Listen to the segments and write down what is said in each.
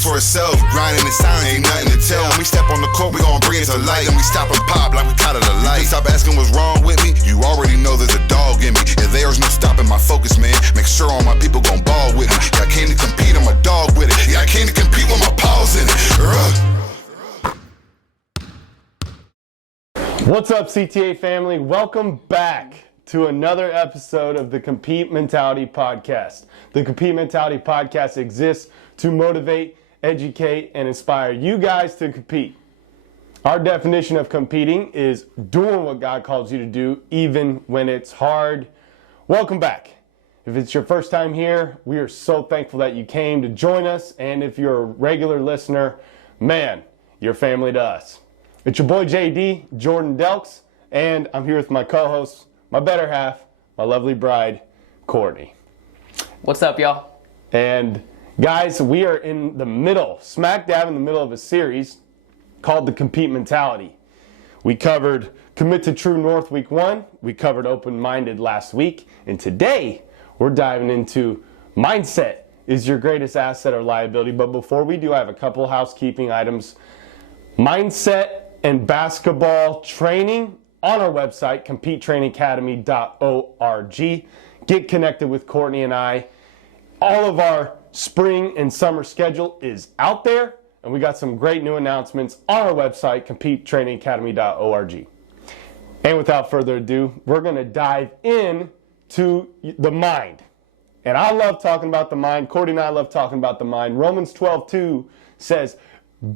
speak for itself. Grinding in silence, ain't nothing to tell. When we step on the court, we gon' bring it to light. And we stop and pop like we caught it a light. Stop asking what's wrong with me. You already know there's a dog in me. And there's no stopping my focus, man. Make sure all my people gon' ball with me. Yeah, I came to compete, I'm a dog with it. Yeah, I came to compete with my paws in it. What's up, CTA family? Welcome back to another episode of the Compete Mentality Podcast. The Compete Mentality Podcast exists to motivate, educate, and inspire you guys to compete. Our definition of competing is doing what God calls you to do, even when it's hard. Welcome back. If it's your first time here, we are so thankful that you came to join us. And if you're a regular listener, man, you're family to us. It's your boy JD, Jordan Delks, and I'm here with my co-host, my better half, my lovely bride, Courtney. What's up, y'all? And guys, we are in the middle, smack dab in the middle of a series called the Compete Mentality. We covered Commit to True North week 1, we covered Open-Minded last week, and today we're diving into Mindset is your greatest asset or liability. But before we do, I have a couple housekeeping items. Mindset and basketball training on our website, competetrainingacademy.org. Get connected with Courtney and I. All of our spring and summer schedule is out there, and we got some great new announcements on our website, competetrainingacademy.org. And without further ado, we're going to dive into the mind. And I love talking about the mind. Courtney and I love talking about the mind. Romans 12:2 says,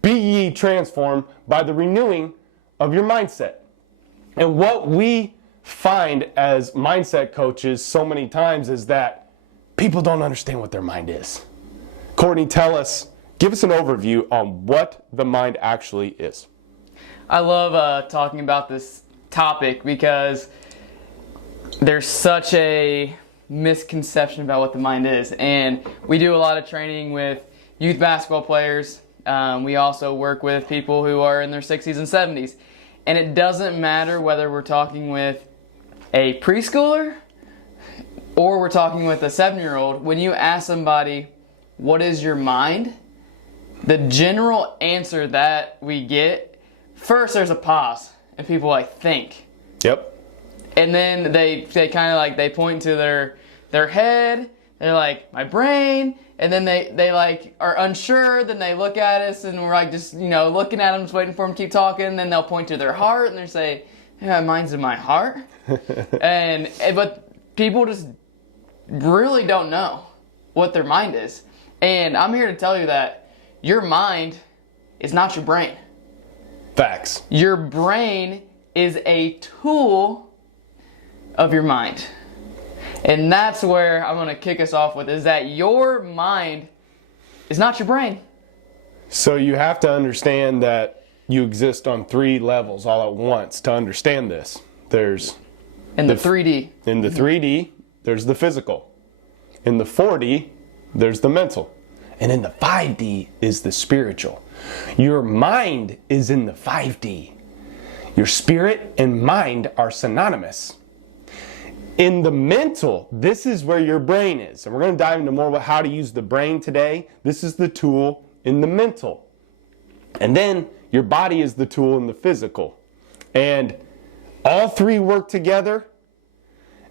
"Be ye transformed by the renewing of your mindset." And what we find as mindset coaches so many times is that people don't understand what their mind is. Courtney, give us an overview on what the mind actually is. I love talking about this topic because there's such a misconception about what the mind is. And we do a lot of training with youth basketball players. We also work with people who are in their 60s and 70s. And it doesn't matter whether we're talking with a preschooler or we're talking with a 7-year-old. When you ask somebody, what is your mind? The general answer that we get, first there's a pause and people think. Yep. And then they kind of they point to their head. They're like, my brain. And then they are unsure. Then they look at us and we're just looking at them, just waiting for them to keep talking. And then they'll point to their heart and they say, yeah, mine's in my heart. But people just really don't know what their mind is. And I'm here to tell you that your mind is not your brain. Facts. Your brain is a tool of your mind. And that's where I'm going to kick us off with, is that your mind is not your brain. So you have to understand that you exist on 3 levels all at once to understand this. There's in the 3D. In the 3D, there's the physical. In the 4D, there's the mental. And in the 5D is the spiritual. Your mind is in the 5D. Your spirit and mind are synonymous. In the mental, this is where your brain is. And we're going to dive into more about how to use the brain today. This is the tool in the mental. And then your body is the tool in the physical. And all 3 work together.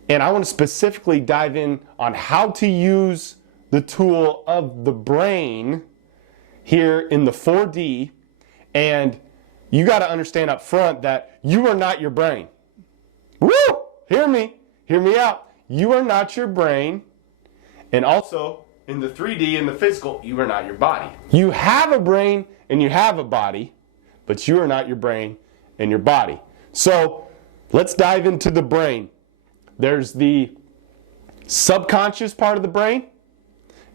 And I want to specifically dive in on how to use the tool of the brain here in the 4D. And you got to understand up front that you are not your brain. Woo! Hear me out. You are not your brain. And also, in the 3D, in the physical, you are not your body. You have a brain and you have a body, but you are not your brain and your body. So, let's dive into the brain. There's the subconscious part of the brain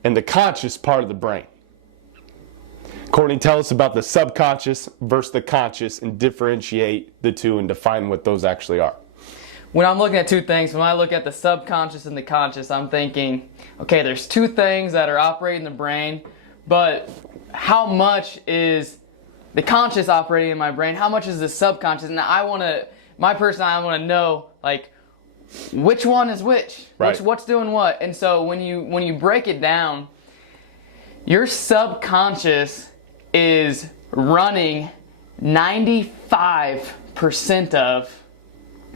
and the conscious part of the brain. Courtney, tell us about the subconscious versus the conscious and differentiate the two and define what those actually are. When I'm looking at 2 things, when I look at the subconscious and the conscious, I'm thinking, okay, there's 2 things that are operating the brain, but how much is the conscious operating in my brain? How much is the subconscious? And I want to know, which one is which? Right. What's doing what? And so when you break it down, your subconscious is running 95% of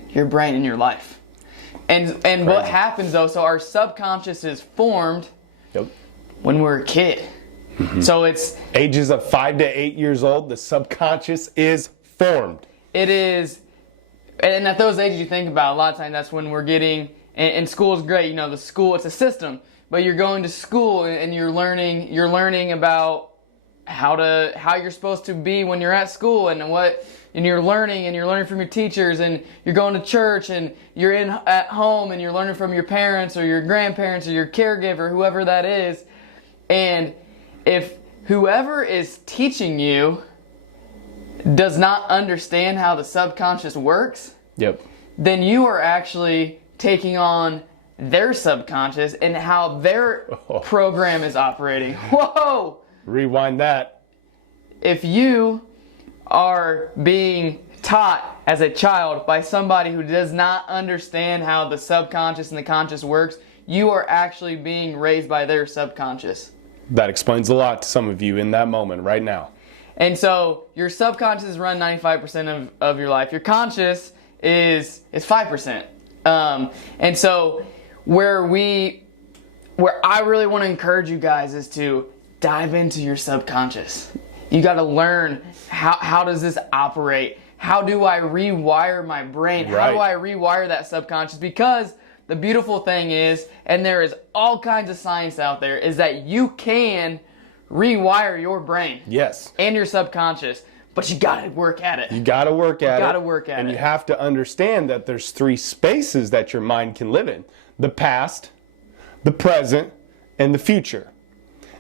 your brain in your life. And what happens though, so our subconscious is formed when we're a kid. So it's ages of 5 to 8 years old, the subconscious is formed. It is, and at those ages you think about, a lot of times that's when we're getting, and school is great, the school, it's a system, but you're going to school and you're learning about how you're supposed to be when you're at school, and you're learning from your teachers, and you're going to church, and you're at home, and you're learning from your parents or your grandparents or your caregiver, whoever that is. And if whoever is teaching you does not understand how the subconscious works, then you are actually taking on their subconscious and how their program is operating. Whoa! Rewind that. If you are being taught as a child by somebody who does not understand how the subconscious and the conscious works, you are actually being raised by their subconscious. That explains a lot to some of you in that moment right now. And so your subconscious run 95% of your life. Your conscious is 5%. And so where I really want to encourage you guys is to dive into your subconscious. You got to learn how does this operate? How do I rewire my brain? How do I rewire that subconscious? Because the beautiful thing is, and there is all kinds of science out there, is that you can rewire your brain. Yes. And your subconscious. But you got to work at it. You got to work at it. You got to work at it. And you have to understand that there's 3 spaces that your mind can live in. The past, the present, and the future.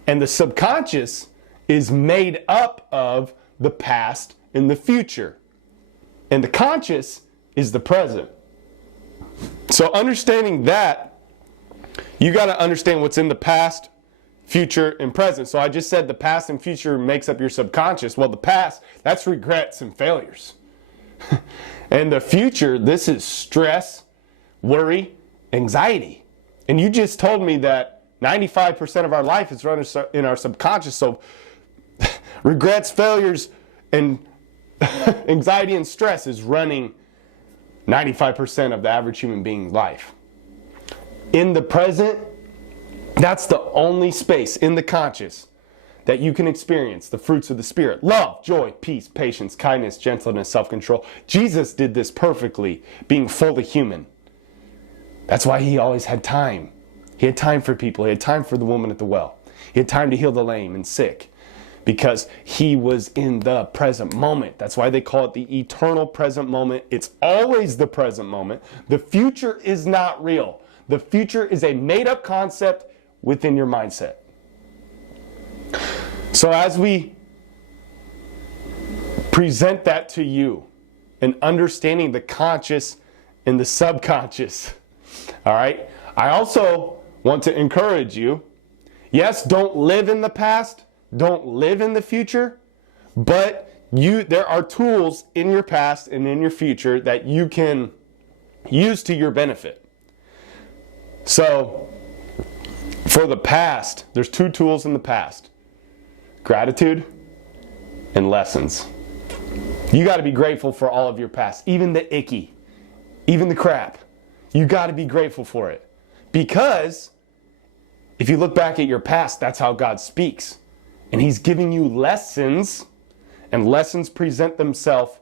And the subconscious is made up of the past and the future. And the conscious is the present. So understanding that, you got to understand what's in the past, future, and present. So I just said the past and future makes up your subconscious. Well, the past, that's regrets and failures. And the future, this is stress, worry, anxiety. And you just told me that 95% of our life is run in our subconscious. So regrets, failures, and anxiety and stress is running 95% of the average human being's life. In the present, that's the only space in the conscious that you can experience the fruits of the Spirit. Love, joy, peace, patience, kindness, gentleness, self-control. Jesus did this perfectly, being fully human. That's why he always had time. He had time for people. He had time for the woman at the well. He had time to heal the lame and sick because he was in the present moment. That's why they call it the eternal present moment. It's always the present moment. The future is not real. The future is a made-up concept within your mindset. So as we present that to you and understanding the conscious and the subconscious, all right, I also want to encourage you, yes, don't live in the past, don't live in the future, but there are tools in your past and in your future that you can use to your benefit. So, for the past, there's 2 tools in the past: gratitude and lessons. You got to be grateful for all of your past, even the icky, even the crap. You got to be grateful for it. Because if you look back at your past, that's how God speaks. And he's giving you lessons, and lessons present themselves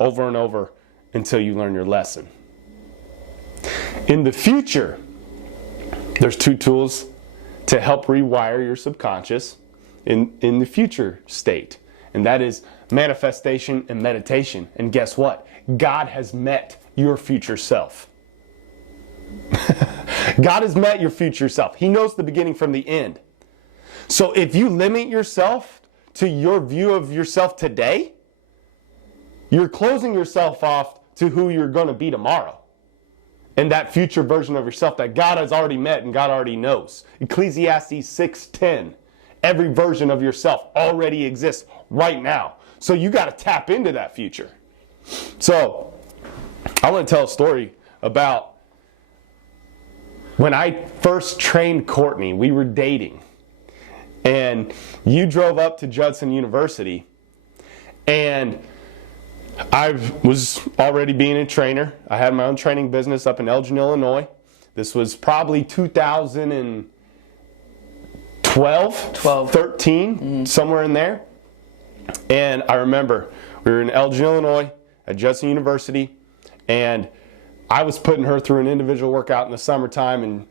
over and over until you learn your lesson. In the future, there's 2 tools to help rewire your subconscious in the future state. And that is manifestation and meditation. And guess what? God has met your future self. God has met your future self. He knows the beginning from the end. So if you limit yourself to your view of yourself today, you're closing yourself off to who you're going to be tomorrow. And that future version of yourself that God has already met and God already knows. Ecclesiastes 6:10. Every version of yourself already exists right now. So you got to tap into that future. So I want to tell a story about when I first trained Courtney. We were dating. And you drove up to Judson University, and I was already being a trainer. I had my own training business up in Elgin, Illinois. This was probably 2012, 13, somewhere in there. And I remember we were in Elgin, Illinois at Judson University, and I was putting her through an individual workout in the summertime, and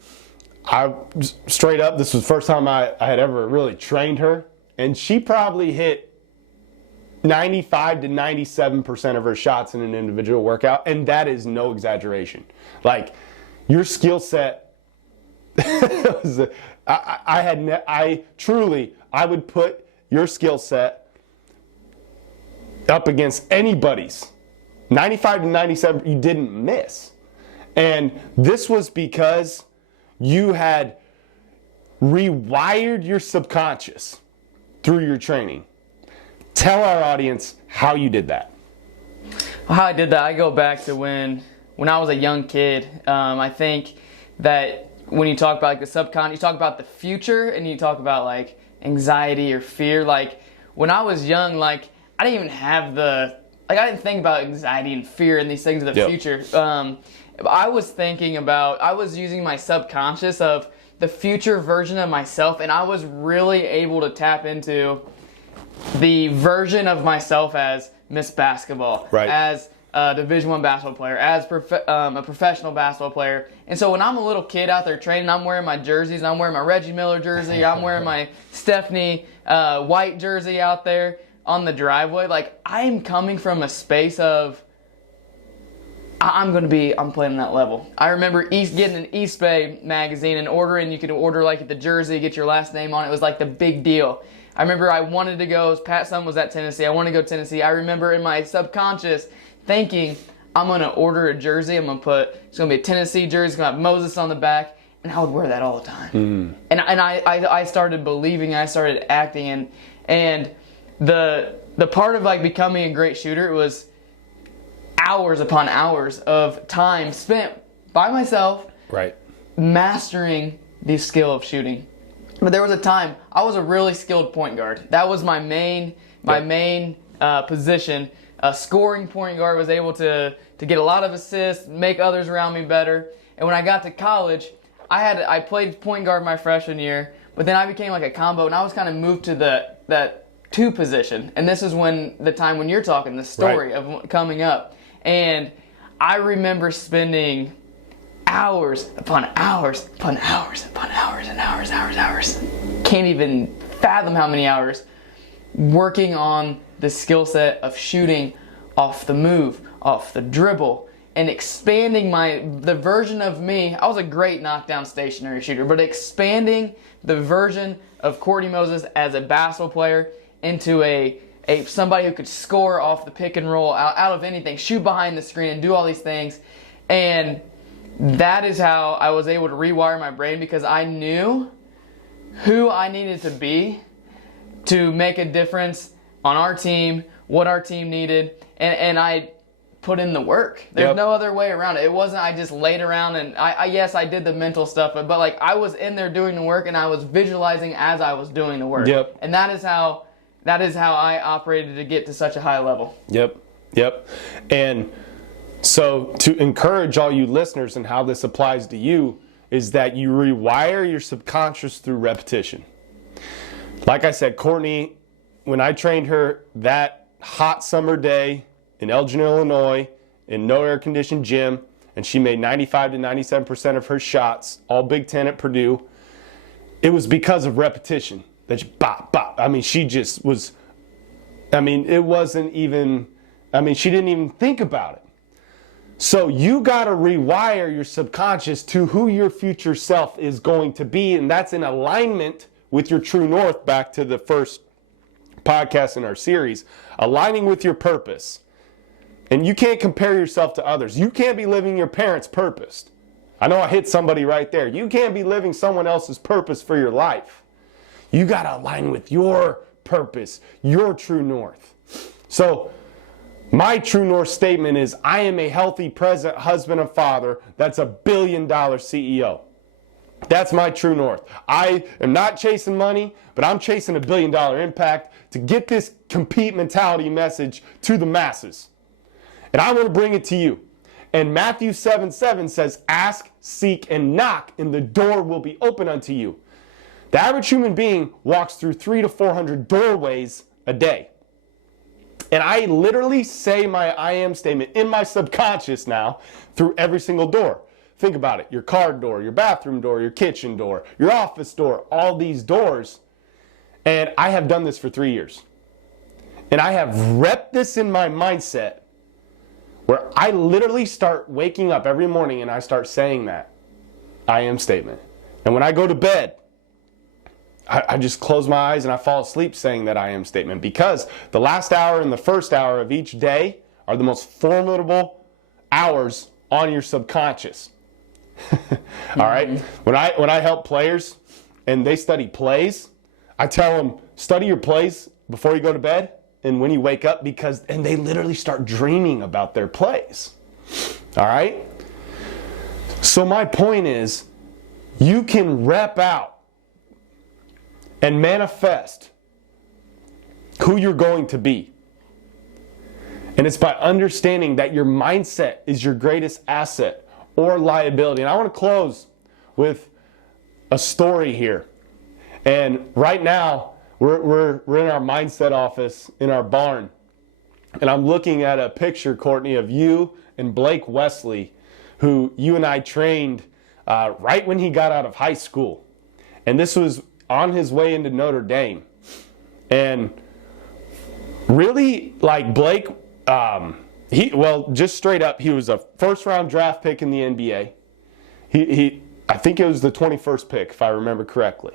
straight up, this was the first time I had ever really trained her, and she probably hit 95 to 97% of her shots in an individual workout, and that is no exaggeration. Like, your skill set, I would put your skill set up against anybody's. 95 to 97, you didn't miss. And this was because you had rewired your subconscious through your training. Tell our audience how you did that. How I did that, I go back to when I was a young kid. I think that when you talk about like the subconscious, you talk about the future and you talk about like anxiety or fear. Like when I was young, like I didn't even have I didn't think about anxiety and fear and these things of the future. I was using my subconscious of the future version of myself, and I was really able to tap into the version of myself as Miss Basketball, right, as a Division I basketball player, as a professional basketball player. And so when I'm a little kid out there training, I'm wearing my jerseys, I'm wearing my Reggie Miller jersey, I'm wearing my Stephanie White jersey out there on the driveway. Like, I'm coming from a space of, I'm playing that level. I remember getting an East Bay magazine and you could order like the jersey, get your last name on it. It was like the big deal. I remember I wanted to go, Pat Summitt was at Tennessee, I wanted to go to Tennessee. I remember in my subconscious thinking, I'm going to order a jersey, it's going to be a Tennessee jersey, it's going to have Moses on the back, and I would wear that all the time. Mm-hmm. And I started believing, I started acting, and the part of like becoming a great shooter, it was hours upon hours of time spent by myself, right, mastering the skill of shooting. But there was a time I was a really skilled point guard. That was my main position. A scoring point guard, was able to get a lot of assists, make others around me better. And when I got to college, I played point guard my freshman year, but then I became like a combo, and I was kind of moved to that two position. And this is the time when you're talking, the story of coming up. And I remember spending hours upon hours upon hours upon hours and hours. Can't even fathom how many hours working on the skill set of shooting off the move, off the dribble, and expanding the version of me. I was a great knockdown stationary shooter, but expanding the version of Courtney Moses as a basketball player into somebody who could score off the pick and roll, out of anything, shoot behind the screen, and do all these things. And that is how I was able to rewire my brain, because I knew who I needed to be to make a difference on our team, what our team needed, and I put in the work. There's no other way around it. It wasn't I just laid around and yes, I did the mental stuff, but like I was in there doing the work, and I was visualizing as I was doing the work. Yep. And that is how I operated to get to such a high level. Yep. And so to encourage all you listeners and how this applies to you is that you rewire your subconscious through repetition. Like I said, Courtney, when I trained her that hot summer day in Elgin, Illinois, in no air-conditioned gym, and she made 95 to 97% of her shots, all Big Ten at Purdue, it was because of repetition. That she, bop, bop. I mean, she just was, it wasn't even, she didn't even think about it. So you got to rewire your subconscious to who your future self is going to be, and that's in alignment with your true north, back to the first podcast in our series, aligning with your purpose. And you can't compare yourself to others. You can't be living your parents' purpose. I know I hit somebody right there. You can't be living someone else's purpose for your life. You got to align with your purpose, your true north. So my true north statement is, I am a healthy, present husband and father that's a $1 billion CEO. That's my true north. I am not chasing money, but I'm chasing $1 billion impact to get this compete mentality message to the masses. And I want to bring it to you. And Matthew 7:7 says, ask, seek, and knock, and the door will be open unto you. The average human being walks through 300 to 400 doorways a day. And I literally say my I am statement in my subconscious now through every single door. Think about it. Your car door, your bathroom door, your kitchen door, your office door, all these doors. And I have done this for 3 years. And I have repped this in my mindset where I literally start waking up every morning and I start saying that I am statement. And when I go to bed, I just close my eyes and I fall asleep saying that I am statement, because the last hour and the first hour of each day are the most formidable hours on your subconscious. All right? When I help players and they study plays, I tell them, study your plays before you go to bed and when you wake up, and they literally start dreaming about their plays. All right? So my point is, you can rep out and manifest who you're going to be. And it's by understanding that your mindset is your greatest asset or liability. And I want to close with a story here. And right now, we're in our mindset office in our barn. And I'm looking at a picture, Courtney, of you and Blake Wesley, who you and I trained right when he got out of high school. And this was on his way into Notre Dame. And really, like Blake, just straight up, he was a first-round draft pick in the NBA. I think it was the 21st pick, if I remember correctly.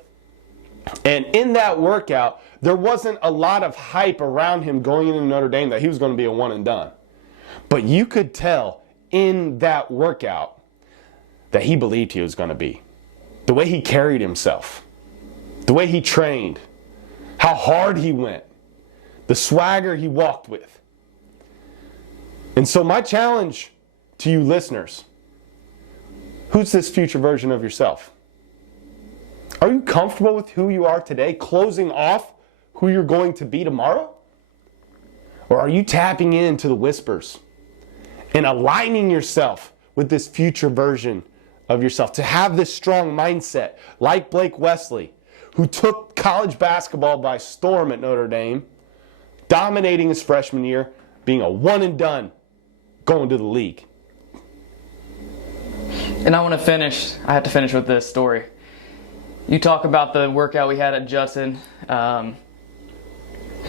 And in that workout, there wasn't a lot of hype around him going into Notre Dame that he was going to be a one and done. But you could tell in that workout that he believed he was going to be. The way he carried himself, the way he trained, how hard he went, the swagger he walked with. And so my challenge to you listeners, who's this future version of yourself? Are you comfortable with who you are today, closing off who you're going to be tomorrow? Or are you tapping into the whispers and aligning yourself with this future version of yourself to have this strong mindset like Blake Wesley, who took college basketball by storm at Notre Dame, dominating his freshman year, being a one and done, going to the league? And I have to finish with this story. You talk about the workout we had at Judson, the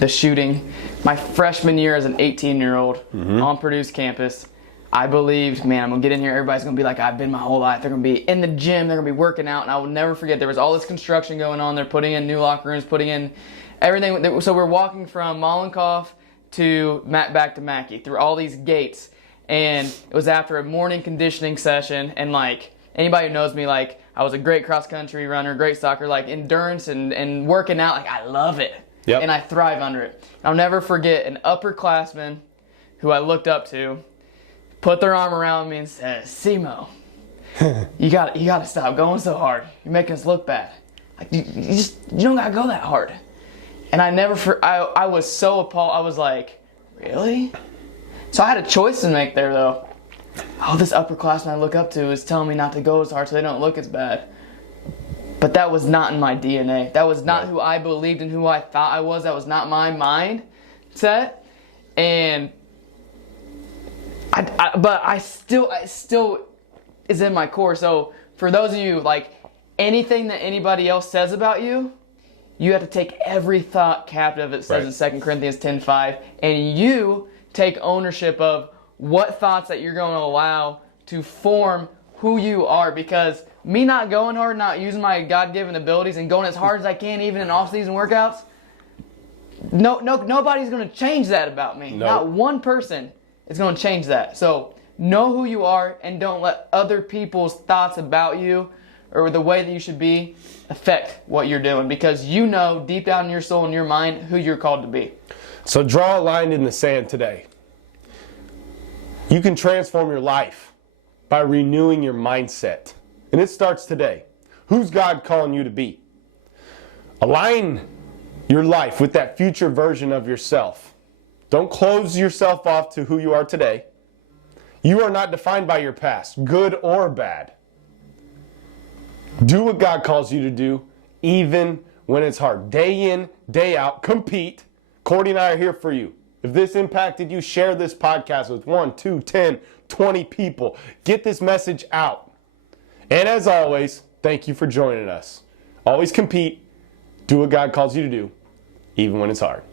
shooting. My freshman year as an 18-year-old on Purdue's campus, I believed, man, I'm going to get in here, everybody's going to be like I've been my whole life. They're going to be in the gym, they're going to be working out, and I will never forget, there was all this construction going on. They're putting in new locker rooms, putting in everything. So we're walking from Mollenkopf to back to Mackey through all these gates, and it was after a morning conditioning session, and like anybody who knows me, like I was a great cross-country runner, great soccer, like endurance and working out, like I love it. Yep. And I thrive under it. I'll never forget an upperclassman who I looked up to put their arm around me and said, "Simo, you gotta stop going so hard. You're making us look bad. Like you don't gotta go that hard." And I was so appalled. I was like, "Really?" So I had a choice to make there though. Oh, this upperclassman I look up to is telling me not to go as hard so they don't look as bad. But that was not in my DNA. That was not who I believed and who I thought I was. That was not my mindset. And I still is in my core. So for those of you, like anything that anybody else says about you, you have to take every thought captive. It says in 2 Corinthians 10:5, and you take ownership of what thoughts that you're going to allow to form who you are. Because me not going hard, not using my God-given abilities and going as hard as I can even in off-season workouts, nobody's going to change that about me. Nope. Not one person is going to change that. So know who you are and don't let other people's thoughts about you or the way that you should be affect what you're doing, because you know deep down in your soul and your mind who you're called to be. So draw a line in the sand today. You can transform your life by renewing your mindset. And it starts today. Who's God calling you to be? Align your life with that future version of yourself. Don't close yourself off to who you are today. You are not defined by your past, good or bad. Do what God calls you to do, even when it's hard. Day in, day out, compete. Courtney and I are here for you. If this impacted you, share this podcast with 1, 2, 10, 20 people. Get this message out. And as always, thank you for joining us. Always compete. Do what God calls you to do, even when it's hard.